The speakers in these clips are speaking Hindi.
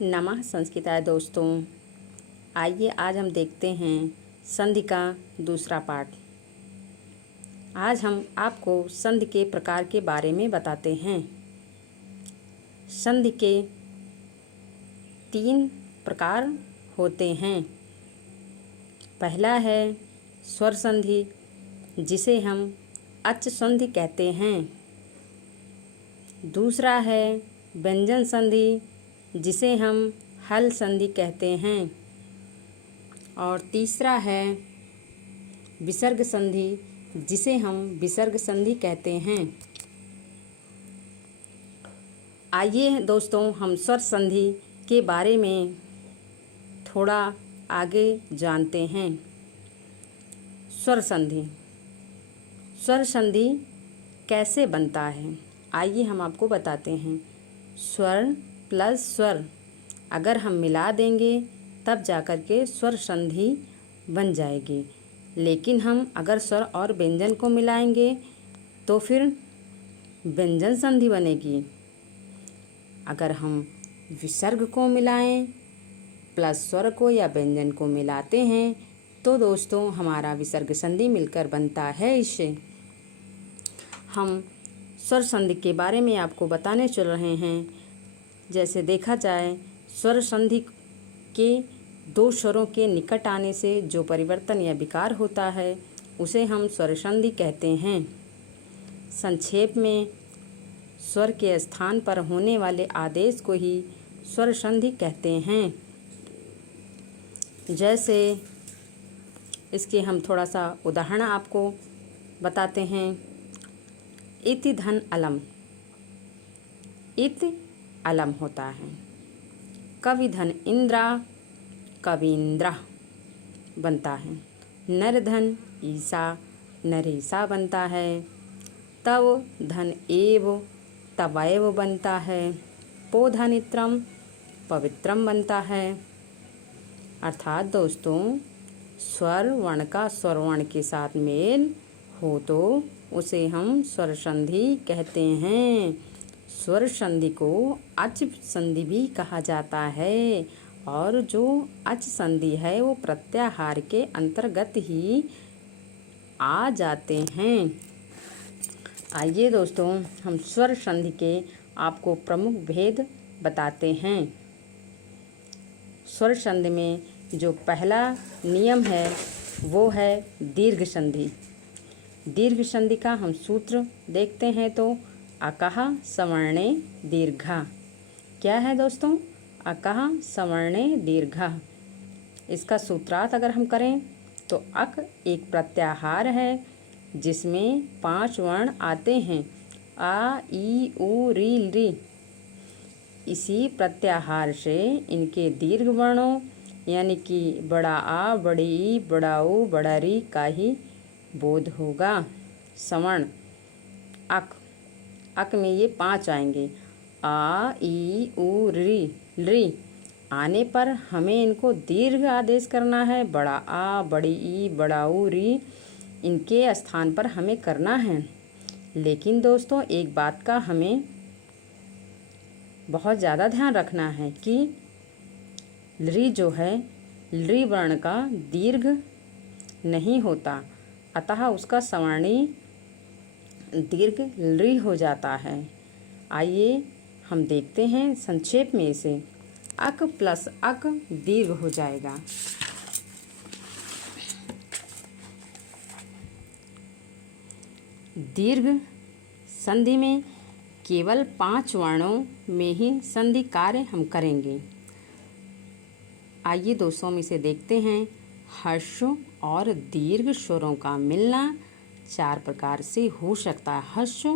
नमः संस्कृताय दोस्तों, आइए आज हम देखते हैं संधि का दूसरा पाठ। आज हम आपको संधि के प्रकार के बारे में बताते हैं। संधि के 3 प्रकार होते हैं। पहला है स्वर संधि, जिसे हम अच संधि कहते हैं। दूसरा है व्यंजन संधि, जिसे हम हल संधि कहते हैं। और तीसरा है विसर्ग संधि, जिसे हम विसर्ग संधि कहते हैं। आइए दोस्तों, हम स्वर संधि के बारे में थोड़ा आगे जानते हैं। स्वर संधि कैसे बनता है, आइए हम आपको बताते हैं। स्वर प्लस स्वर अगर हम मिला देंगे तब जाकर के स्वर संधि बन जाएगी। लेकिन हम अगर स्वर और व्यंजन को मिलाएंगे तो फिर व्यंजन संधि बनेगी। अगर हम विसर्ग को मिलाएं प्लस स्वर को या व्यंजन को मिलाते हैं तो दोस्तों हमारा विसर्ग संधि मिलकर बनता है। इससे हम स्वर संधि के बारे में आपको बताने चल रहे हैं। जैसे देखा जाए, स्वर संधि के 2 स्वरों के निकट आने से जो परिवर्तन या विकार होता है उसे हम स्वर संधि कहते हैं। संक्षेप में स्वर के स्थान पर होने वाले आदेश को ही स्वर संधि कहते हैं। जैसे इसके हम थोड़ा सा उदाहरण आपको बताते हैं। इति धन अलम, इत अलम होता है। कवि धन इंद्रा, कवींद्रा बनता है। नर धन ईसा, नरेसा बनता है। तव धन एव, तवैव बनता है। पो धनित्रम, पवित्रम बनता है। अर्थात दोस्तों, स्वर वर्ण का स्वर वर्ण के साथ मेल हो तो उसे हम स्वर संधि कहते हैं। स्वर संधि को अच संधि भी कहा जाता है और जो अच संधि है वो प्रत्याहार के अंतर्गत ही आ जाते हैं। आइए दोस्तों, हम स्वर संधि के आपको प्रमुख भेद बताते हैं। स्वर संधि में जो पहला नियम है वो है दीर्घ संधि। दीर्घ संधि का हम सूत्र देखते हैं तो अकः सवर्णे दीर्घः। क्या है दोस्तों? अकः सवर्णे दीर्घः। इसका सूत्रार्थ अगर हम करें तो अक एक प्रत्याहार है जिसमें 5 वर्ण आते हैं, आ ई उ री री। इसी प्रत्याहार से इनके दीर्घ वर्णों यानी कि बड़ा आ, बड़ी ई, बड़ा ऊ, बड़ा री का ही बोध होगा। सवर्ण अक में ये 5 आएंगे, आ ई उ री आने पर हमें इनको दीर्घ आदेश करना है। बड़ा आ, बड़ी ई, बड़ा ऊ, री इनके स्थान पर हमें करना है। लेकिन दोस्तों एक बात का हमें बहुत ज़्यादा ध्यान रखना है कि री जो है, री वर्ण का दीर्घ नहीं होता, अतः उसका सवर्णी दीर्घ ली हो जाता है। आइए हम देखते हैं संक्षेप में इसे। अक प्लस अक दीर्घ हो जाएगा। दीर्घ संधि में केवल 5 वर्णों में ही संधि कार्य हम करेंगे। आइए दोस्तों हम इसे देखते हैं। हर्ष और दीर्घ स्वरों का मिलना 4 प्रकार से हो सकता है। हर्ष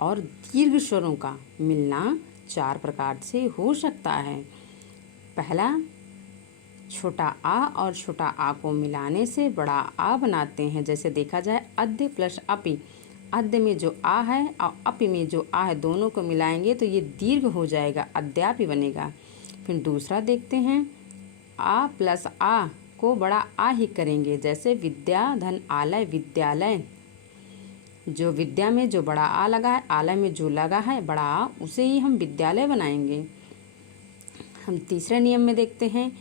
और दीर्घ स्वरों का मिलना 4 प्रकार से हो सकता है। पहला, छोटा आ और छोटा आ को मिलाने से बड़ा आ बनाते हैं। जैसे देखा जाए, अद्य प्लस अपि। अद्य में जो आ है और अपि में जो आ है दोनों को मिलाएंगे तो ये दीर्घ हो जाएगा, अद्यापि बनेगा। फिर दूसरा देखते हैं, आ प्लस आ को बड़ा आ ही करेंगे। जैसे विद्या धन आलय, विद्यालय। जो विद्या में जो बड़ा आ लगा है, आलय में जो लगा है बड़ा आ, उसे ही हम विद्यालय बनाएंगे। हम तीसरे नियम में देखते हैं,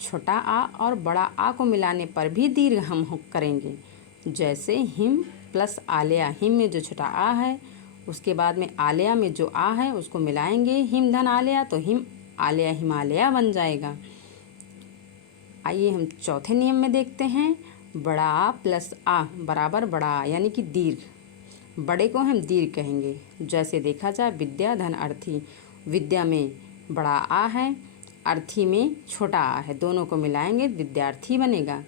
छोटा आ और बड़ा आ को मिलाने पर भी दीर्घ हम करेंगे। जैसे हिम प्लस आलया, हिम में जो छोटा आ है उसके बाद में आलया में जो आ है उसको मिलाएंगे, हिम धन आलया, तो हिम आलया हिमालया बन जाएगा। आइए हम चौथे नियम में देखते हैं, बड़ा आ प्लस आ बराबर बड़ा आ, यानी कि दीर्घ। बड़े को हम दीर्घ कहेंगे। जैसे देखा जाए विद्या धन अर्थी, विद्या में बड़ा आ है, अर्थी में छोटा आ है, दोनों को मिलाएंगे विद्यार्थी बनेगा।